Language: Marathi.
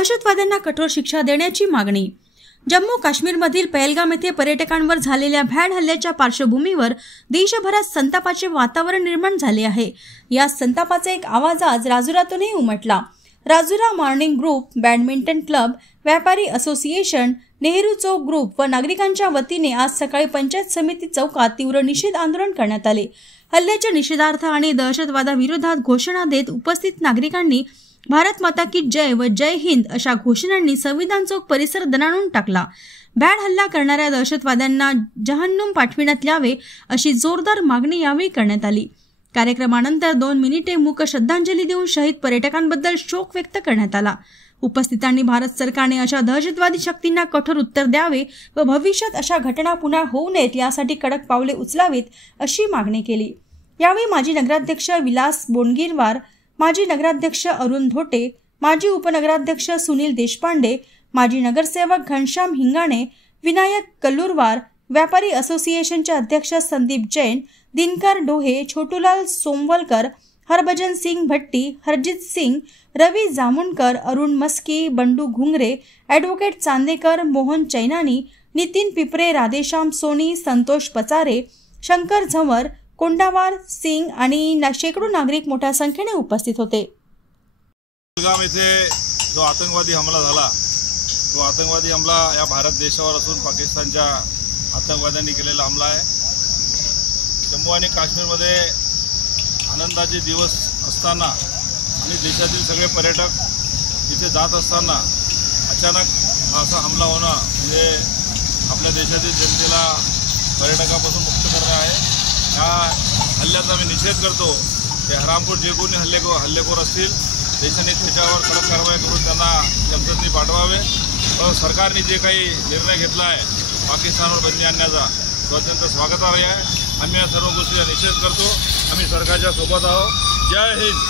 दहशतवाद्यांना कठोर शिक्षा देण्याची मागणी। जम्मू काश्मीरमधील पहलगाम येथे पर्यटकांवर झालेल्या भ्याड हल्ल्याच्या पार्श्वभूमीवर देशभरात संतापाचे वातावरण निर्माण झाले आहे। या संतापाचा एक आवाज आज राजुरातूनही उमटला। Rajura morning group, badminton club, व्यापारी असोसिएशन, नेहरू चौक ग्रुप व नागरिकांच्या वतीने आज सकाळी पंचायत समिती चौकात तीव्र निषेध आंदोलन करण्यात आले। हल्ल्याच्या निषेधार्थ आणि दहशतवादाविरोधात घोषणा देत उपस्थित नागरिकांनी भारत माता की जय व जय हिंद अशा घोषणांनी संविधान चौक परिसर दणाणून टाकला। भ्याड हल्ला करणाऱ्या दहशतवाद्यांना जहन्नुम पाठविण्यात यावे अशी जोरदार मागणी यावेळी करण्यात आली। कार्यक्रमानंतर 2 मिनिटे मूक श्रद्धांजली देऊन शहीद पर्यटकांबद्दल शोक व्यक्त करण्यात आला। उपस्थितांनी भारत सरकारने अशा दहशतवादी शक्तींना कठोर उत्तर द्यावे व भविष्यात अशा घटना पुन्हा होऊ नयेत यासाठी कडक पावले उचलावीत अशी मागणी केली। यावेळी माजी नगराध्यक्ष विलास बोंडगिरवार, माजी नगराध्यक्ष अरुण धोटे, माजी उपनगराध्यक्ष सुनील देशपांडे, माजी नगरसेवक घनश्याम हिंगाणे, विनायक कल्लूरवार, व्यापारी असोसिएशनचे अध्यक्ष संदीप जैन, दिनकर डोहे, छोटूलाल सोमवलकर, हरभजन सिंग भट्टी, हरजित सिंग, रवी जामुनकर, अरुण मस्की, बंडू घुंगरे, ॲडव्होकेट चांदेकर, मोहन चैनानी, नितीन पिपरे, राधेश्याम सोनी, संतोष पचारे, शंकर झंवर, कोंडावार सिंग आणि शेकडो नागरिक मोठ्या संख्येने उपस्थित होते। पहलगाम येथे जो आतंकवादी हमला झाला, तो आतंकवादी हमला या भारत देशावर असून पाकिस्तानच्या आतंकवाद्यांनी केलेला हमला आहे। जम्मू आणि काश्मीरमध्ये आनंदाचे दिवस असताना आणि देशातील सगळे पर्यटक तिथे जात असताना अचानक असा हमला होणं म्हणजे आपल्या देशातील जनतेला पर्यटकापासून मुक्त करणे आहे। या हल्ल्याचा मी निषेध करतो। ते हरामखोर जे कोणी हल्लेखोर असतील देशाने त्याच्यावर कडक कारवाई करून त्यांना जमदगनी पाठवावे। व सरकारने जे काही निर्णय घेतला आहे पाकिस्तानवर बंदी आणण्याचा, तो अत्यंत स्वागतार्ह आहे। आम्ही या सर्व गोष्टीचा निषेध करतो। आम्ही सरकारच्या सोबत आहोत। जय हिंद।